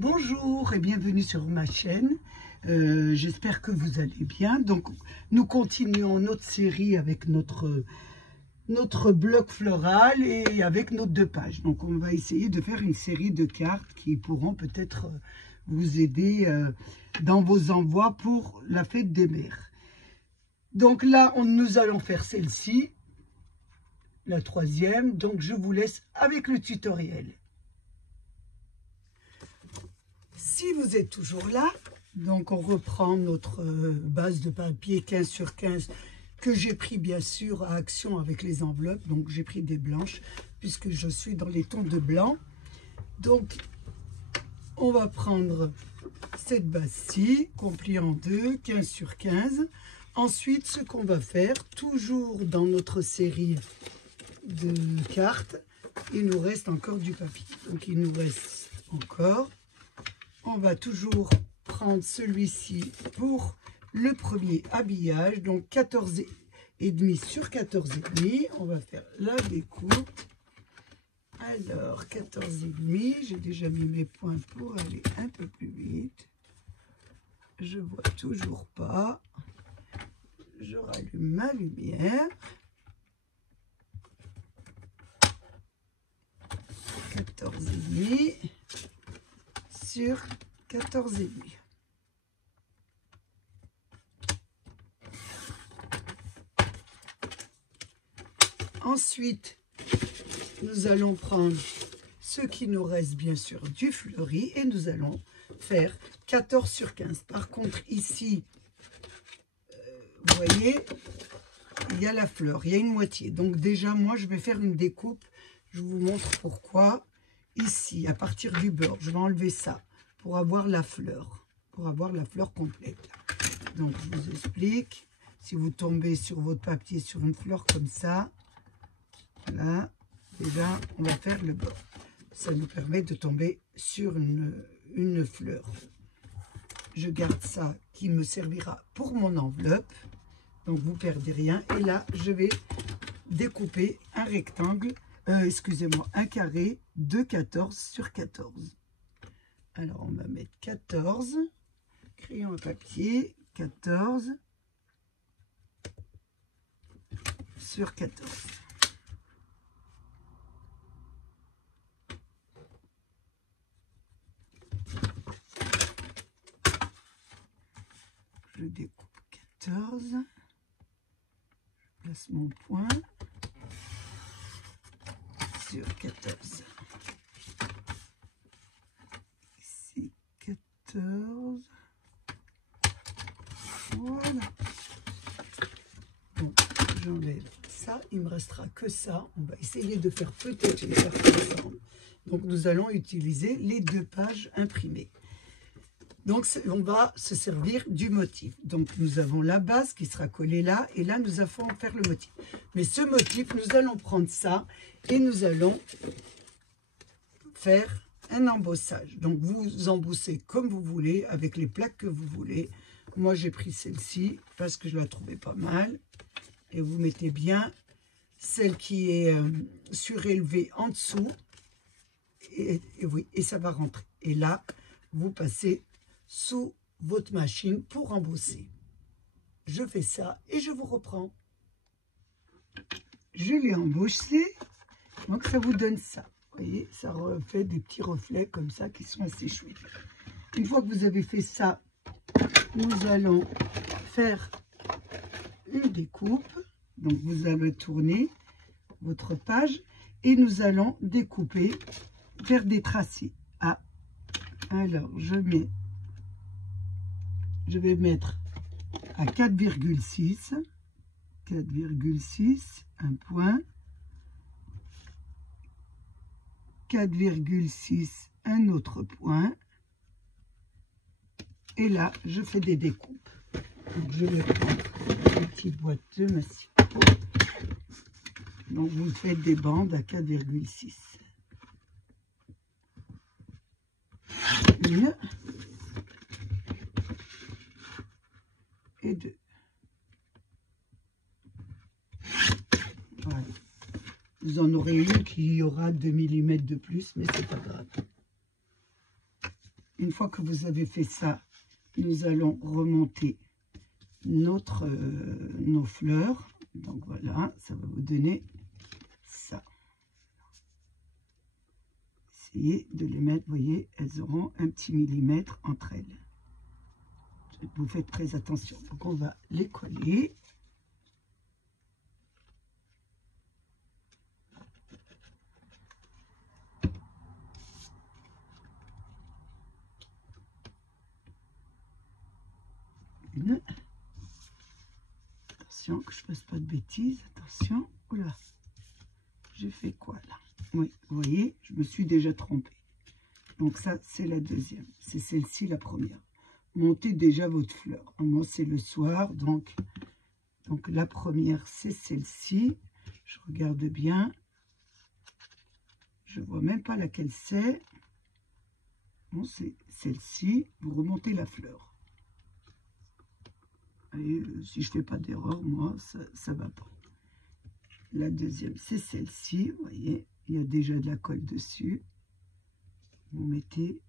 Bonjour et bienvenue sur ma chaîne. J'espère que vous allez bien. Donc, nous continuons notre série avec notre bloc floral et avec nos 2 pages. Donc, on va essayer de faire une série de cartes qui pourront peut-être vous aider dans vos envois pour la fête des mères. Donc là, nous allons faire celle-ci, la 3e. Donc, je vous laisse avec le tutoriel. Si vous êtes toujours là, donc on reprend notre base de papier 15 sur 15 que j'ai pris bien sûr à Action avec les enveloppes. Donc j'ai pris des blanches puisque je suis dans les tons de blanc. Donc on va prendre cette base-ci qu'on plie en 2, 15 sur 15. Ensuite, ce qu'on va faire, toujours dans notre série de cartes, il nous reste encore du papier. Donc il nous reste encore... On va toujours prendre celui-ci pour le premier habillage, donc 14,5 sur 14,5. On va faire la découpe. Alors, 14,5, j'ai déjà mis mes points pour aller un peu plus vite. Je vois toujours pas. Je rallume ma lumière. 14,5. Sur 14,5. Ensuite, nous allons prendre ce qui nous reste bien sûr du fleuri et nous allons faire 14 sur 15. Par contre, ici, vous voyez, il y a la fleur, il y a une moitié. Donc déjà, moi, je vais faire une découpe. Je vous montre pourquoi. Ici, à partir du bord, je vais enlever ça pour avoir la fleur complète. Donc, je vous explique. Si vous tombez sur votre papier sur une fleur comme ça, là, déjà, on va faire le bord. Ça nous permet de tomber sur une fleur. Je garde ça qui me servira pour mon enveloppe. Donc, vous ne perdez rien. Et là, je vais découper un rectangle. Excusez-moi, un carré de 14 sur 14. Alors, on va mettre 14, crayon à papier, 14 sur 14. Je découpe 14, je place mon point. Sur 14. Ici, 14. Voilà. Donc, j'enlève ça. Il ne me restera que ça. On va essayer de faire peut-être les cartes ensemble. Donc, nous allons utiliser les 2 pages imprimées. Donc, on va se servir du motif. Donc, nous avons la base qui sera collée là. Et là, nous allons faire le motif. Mais ce motif, nous allons prendre ça et nous allons faire un embossage. Donc, vous embossez comme vous voulez, avec les plaques que vous voulez. Moi, j'ai pris celle-ci parce que je la trouvais pas mal. Et vous mettez bien celle qui est surélevée en dessous. Et oui, et ça va rentrer. Et là, vous passez sous votre machine pour embosser. Je fais ça et je vous reprends. Je l'ai embossé, donc ça vous donne ça. Vous voyez, ça fait des petits reflets comme ça qui sont assez chouettes. Une fois que vous avez fait ça, nous allons faire une découpe. Donc vous allez tourner votre page et nous allons découper, faire des tracés. Ah, alors je vais mettre à 4,6, 4,6, un point, 4,6, un autre point, et là, je fais des découpes. Donc, je vais prendre une petite boîte de massicot. Donc, vous faites des bandes à 4,6. Une et 2. Voilà. Vous en aurez une qui aura 2 mm de plus, mais c'est pas grave. Une fois que vous avez fait ça, nous allons remonter nos fleurs. Donc voilà, ça va vous donner ça. Essayez de les mettre, vous voyez, elles auront un petit millimètre entre elles. Vous faites très attention. Donc on va les coller. Attention que je fasse pas de bêtises. Attention. Oula. J'ai fait quoi là? Oui, vous voyez, je me suis déjà trompée. Donc ça, c'est la deuxième. C'est celle-ci, la première. Montez déjà votre fleur. Moi, c'est le soir. Donc la première, c'est celle-ci. Je regarde bien. Je vois même pas laquelle c'est. Bon, c'est celle-ci. Vous remontez la fleur. Et si je fais pas d'erreur, moi, ça va pas. La deuxième, c'est celle-ci. Vous voyez, il y a déjà de la colle dessus. Vous mettez...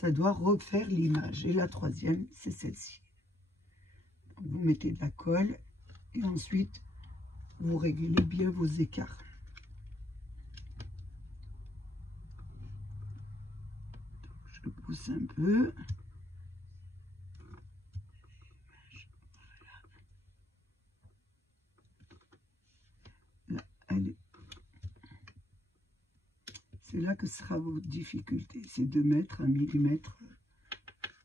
Ça doit refaire l'image. Et la troisième, c'est celle-ci. Vous mettez de la colle. Et ensuite, vous réglez bien vos écarts. Je pousse un peu. Là, c'est là que sera votre difficulté. C'est de mettre un millimètre.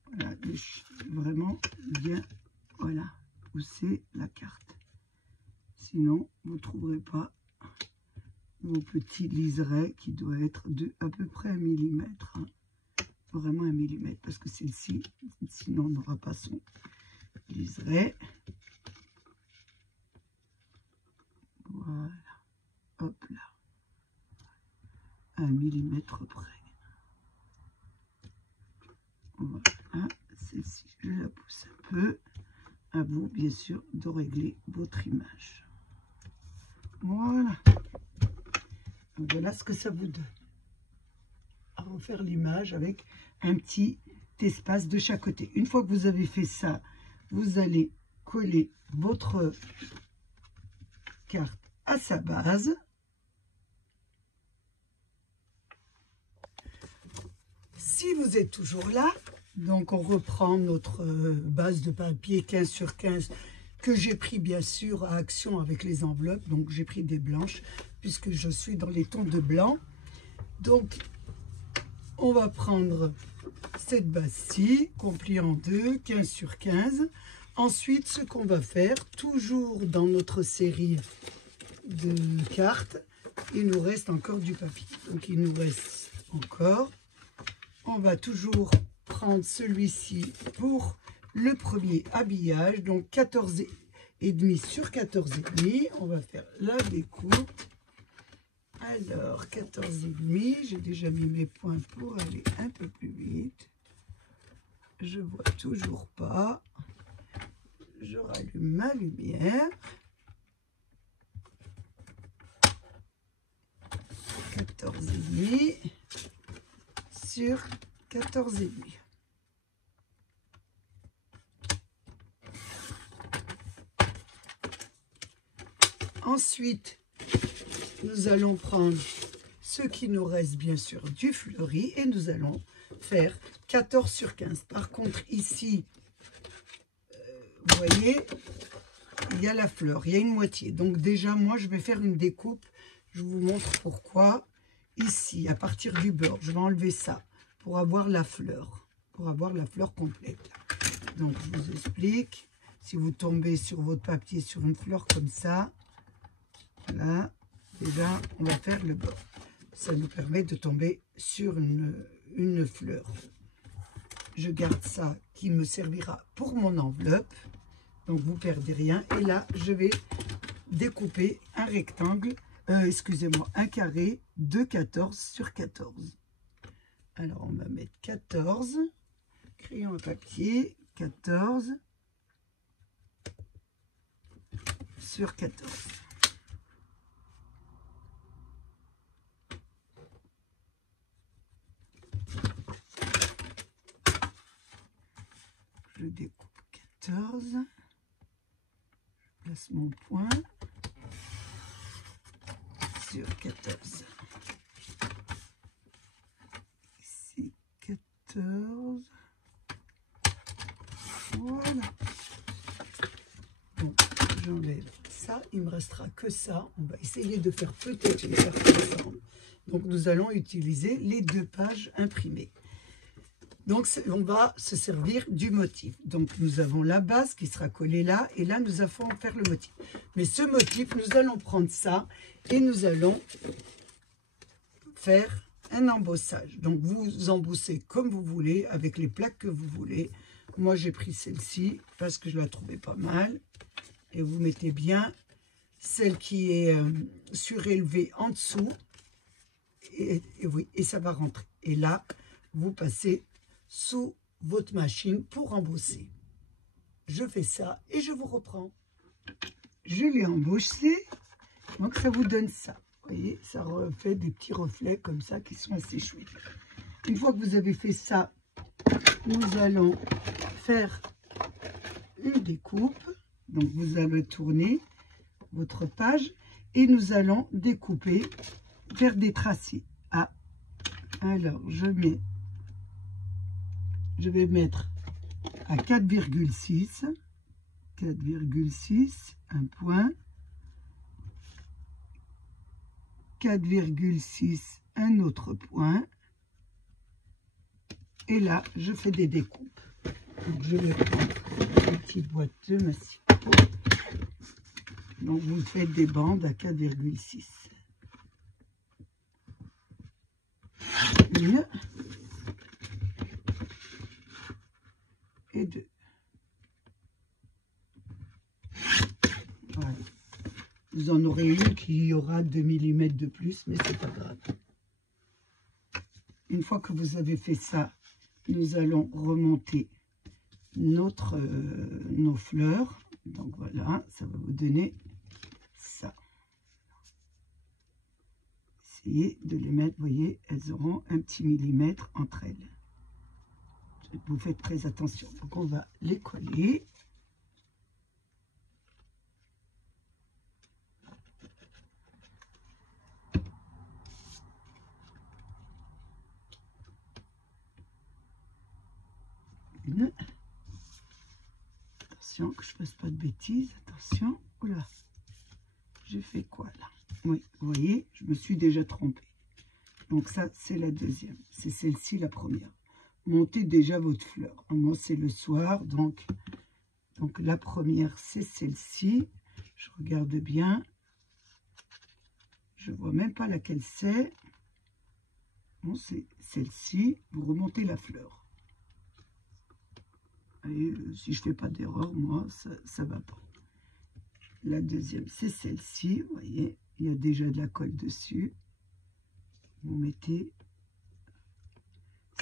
Voilà, vraiment bien. Voilà, pousser la carte. Sinon, vous ne trouverez pas vos petits liserés qui doivent être de à peu près 1 millimètre. Hein. Vraiment 1 millimètre, parce que celle-ci, sinon on n'aura pas son liseré. Voilà, hop là, 1 millimètre près. Voilà, celle-ci, je la pousse un peu. À vous, bien sûr, de régler votre image. Voilà. Donc, voilà ce que ça vous donne. À refaire l'image avec un petit espace de chaque côté. Une fois que vous avez fait ça, vous allez coller votre carte à sa base. Si vous êtes toujours là, donc on reprend notre base de papier 15 sur 15 que j'ai pris bien sûr à Action avec les enveloppes. Donc j'ai pris des blanches puisque je suis dans les tons de blanc. Donc on va prendre cette base-ci qu'on plie en deux, 15 sur 15. Ensuite, ce qu'on va faire, toujours dans notre série de cartes, il nous reste encore du papier. Donc il nous reste encore. On va toujours prendre celui-ci pour le premier habillage. Donc 14,5 sur 14,5. On va faire la découpe. Alors 14,5. J'ai déjà mis mes points pour aller un peu plus vite. Je vois toujours pas. Je rallume ma lumière. 14,5 sur 14,5. Ensuite, nous allons prendre ce qui nous reste bien sûr du fleuri et nous allons faire 14 sur 15. Par contre, ici, vous voyez, il y a la fleur, il y a une moitié. Donc déjà, moi, je vais faire une découpe. Je vous montre pourquoi. Ici, à partir du bord, je vais enlever ça pour avoir la fleur complète. Donc, je vous explique. Si vous tombez sur votre papier sur une fleur comme ça, voilà, déjà, on va faire le bord. Ça nous permet de tomber sur une fleur. Je garde ça qui me servira pour mon enveloppe. Donc, vous ne perdez rien. Et là, je vais découper un rectangle, excusez-moi, un carré de 14 sur 14. Alors, on va mettre 14. Crayon à papier, 14 sur 14. 14. Je place mon point sur 14. Ici 14. Voilà. Bon, j'enlève ça. Il me restera que ça. On va essayer de faire peut-être une carte ensemble. Donc nous allons utiliser les 2 pages imprimées. Donc on va se servir du motif. Donc nous avons la base qui sera collée là. Et là nous allons faire le motif. Mais ce motif, nous allons prendre ça. Et nous allons faire un embossage. Donc vous embossez comme vous voulez, avec les plaques que vous voulez. Moi j'ai pris celle-ci parce que je la trouvais pas mal. Et vous mettez bien celle qui est surélevée en dessous. Et oui, et ça va rentrer. Et là, vous passez sous votre machine pour embosser. Je fais ça et je vous reprends. Je l'ai embossé, donc ça vous donne ça. Vous voyez, ça fait des petits reflets comme ça qui sont assez chouettes. Une fois que vous avez fait ça, nous allons faire une découpe. Donc vous allez tourner votre page et nous allons découper, faire des tracés. Ah, alors je vais mettre à 4,6, 4,6, un point, 4,6, un autre point, et là je fais des découpes. Donc je vais prendre une petite boîte de massif. Donc vous faites des bandes à 4,6. Une et deux. Voilà. Vous en aurez une qui aura 2 mm de plus, mais c'est pas grave. Une fois que vous avez fait ça, nous allons remonter nos fleurs. Donc voilà, ça va vous donner ça. Essayez de les mettre, vous voyez, elles auront un petit millimètre entre elles. Vous faites très attention. Donc on va les coller. Une. Attention que je ne fasse pas de bêtises. Attention. Oula. J'ai fait quoi là? Oui, vous voyez, je me suis déjà trompée. Donc ça, c'est la deuxième. C'est celle-ci, la première. Montez déjà votre fleur. Moi, c'est le soir. Donc la première, c'est celle-ci. Je regarde bien. Je ne vois même pas laquelle c'est. Bon, c'est celle-ci. Vous remontez la fleur. Et si je ne fais pas d'erreur, moi, ça ne va pas. La deuxième, c'est celle-ci. Vous voyez, il y a déjà de la colle dessus. Vous mettez...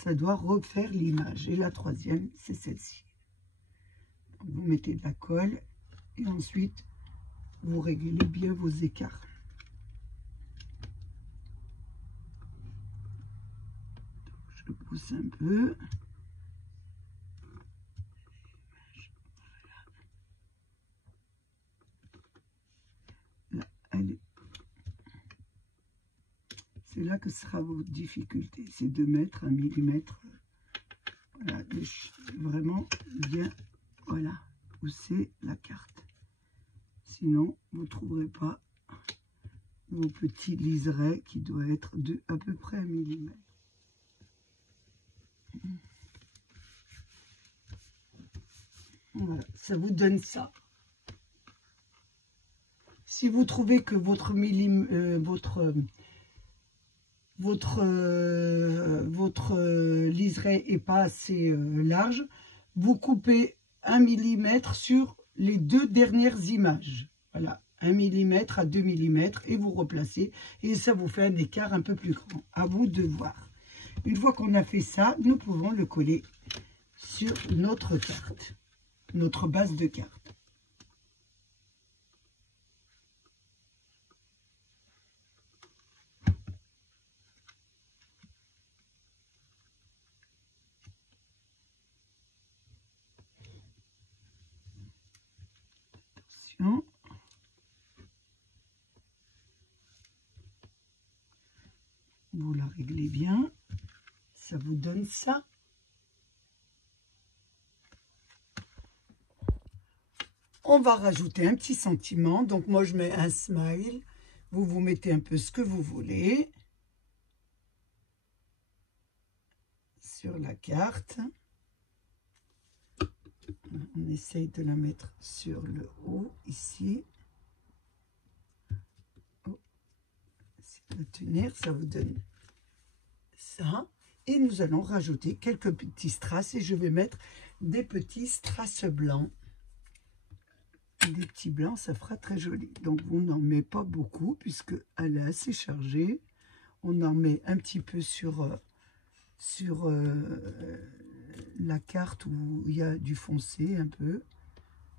Ça doit refaire l'image. Et la troisième, c'est celle-ci. Vous mettez de la colle. Et ensuite, vous réglez bien vos écarts. Je pousse un peu. Là, allez. C'est là que sera votre difficulté. C'est de mettre 1 millimètre. Voilà, vraiment bien. Voilà, où c'est la carte. Sinon, vous ne trouverez pas vos petits liserets qui doivent être de à peu près 1 millimètre. Voilà, ça vous donne ça. Si vous trouvez que votre liseré est pas assez large, vous coupez 1 millimètre sur les 2 dernières images. Voilà, 1 millimètre à 2 millimètres et vous replacez et ça vous fait un écart un peu plus grand. À vous de voir. Une fois qu'on a fait ça, nous pouvons le coller sur notre carte, notre base de carte. attention. Vous la réglez bien. Ça vous donne ça. On va rajouter un petit sentiment. Donc moi je mets un smile. Vous vous mettez un peu ce que vous voulez sur la carte. On essaye de la mettre sur le haut ici. Oh, ça va tenir, ça vous donne ça. Et nous allons rajouter quelques petits strass et je vais mettre des petits strass blancs. Des petits blancs, ça fera très joli. Donc on n'en met pas beaucoup puisque elle est assez chargée. On en met un petit peu sur la carte où il y a du foncé un peu.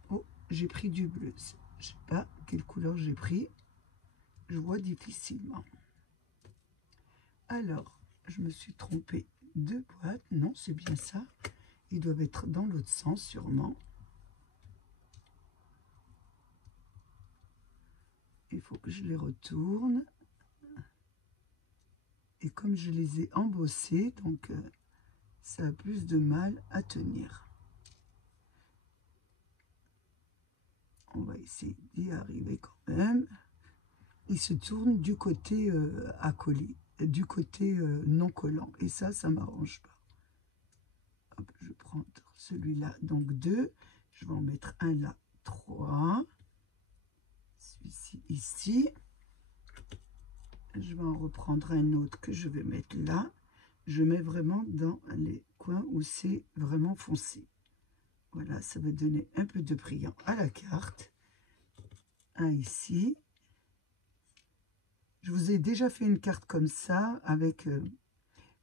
Oh, j'ai pris du bleu. Je sais pas quelle couleur j'ai pris. Je vois difficilement. Alors, je me suis trompée de boîte. Non, c'est bien ça. Ils doivent être dans l'autre sens sûrement. Il faut que je les retourne. Et comme je les ai embossés, donc ça a plus de mal à tenir. On va essayer d'y arriver quand même. Il se tourne du côté accolé, du côté non collant. Et ça m'arrange pas. Hop, je vais prendre celui-là, donc 2. Je vais en mettre un là, 3. Celui-ci ici. Je vais en reprendre un autre que je vais mettre là. Je mets vraiment dans les coins où c'est vraiment foncé. Voilà, ça va donner un peu de brillant à la carte. Un ici. Je vous ai déjà fait une carte comme ça avec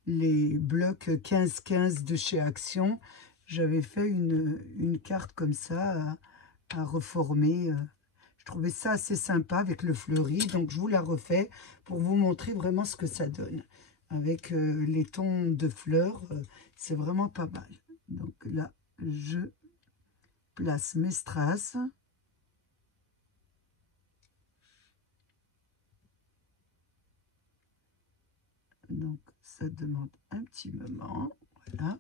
les blocs 15-15 de chez Action. J'avais fait une carte comme ça à reformer. Je trouvais ça assez sympa avec le fleuri. Donc je vous la refais pour vous montrer vraiment ce que ça donne. Avec les tons de fleurs, c'est vraiment pas mal. Donc là, je place mes strass. Donc ça demande un petit moment. Voilà.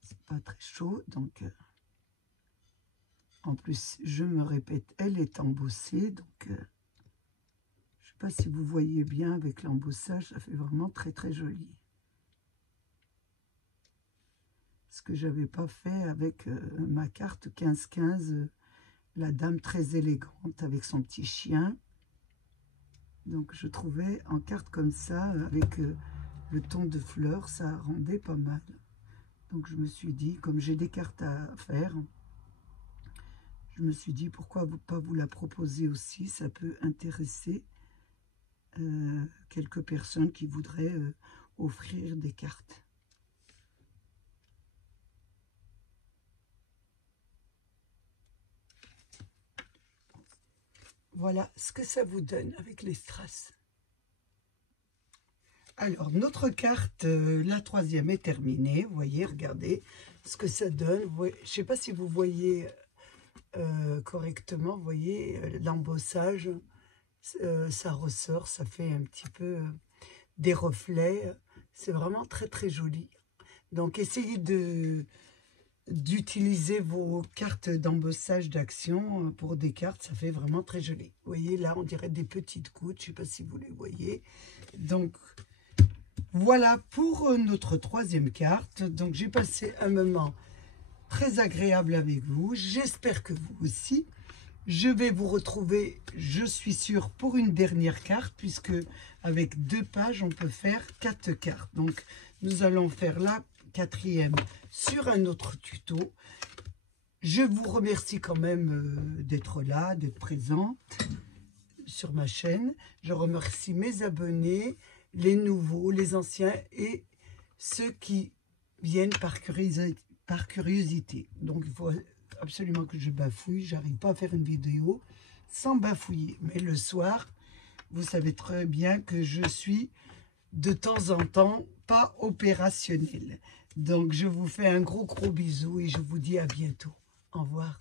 C'est pas très chaud. Donc en plus, je me répète, elle est embossée. Donc je sais pas si vous voyez bien avec l'embossage, ça fait vraiment très très joli. Ce que j'avais pas fait avec ma carte 15-15, la dame très élégante avec son petit chien. Donc je trouvais en carte comme ça, avec le ton de fleurs, ça rendait pas mal. Donc je me suis dit, comme j'ai des cartes à faire, je me suis dit pourquoi pas vous la proposer aussi, ça peut intéresser quelques personnes qui voudraient offrir des cartes. Voilà ce que ça vous donne avec les strass. Alors, notre carte, la troisième est terminée. Vous voyez, regardez ce que ça donne. Je ne sais pas si vous voyez correctement. Vous voyez, l'embossage, ça ressort, ça fait un petit peu des reflets. C'est vraiment très, très joli. Donc, essayez d'utiliser vos cartes d'embossage d'Action pour des cartes, ça fait vraiment très joli. Vous voyez, là, on dirait des petites gouttes, je ne sais pas si vous les voyez. Donc, voilà pour notre troisième carte. Donc, j'ai passé un moment très agréable avec vous. J'espère que vous aussi. Je vais vous retrouver, je suis sûre, pour une dernière carte, puisque avec 2 pages, on peut faire 4 cartes. Donc, nous allons faire la 4e sur un autre tuto. Je vous remercie quand même d'être là, d'être présente sur ma chaîne. Je remercie mes abonnés, les nouveaux, les anciens et ceux qui viennent par curiosité. Donc, il faut absolument que je bafouille. J'arrive pas à faire une vidéo sans bafouiller. Mais le soir, vous savez très bien que je suis de temps en temps pas opérationnelle. Donc, je vous fais un gros bisou et je vous dis à bientôt. Au revoir.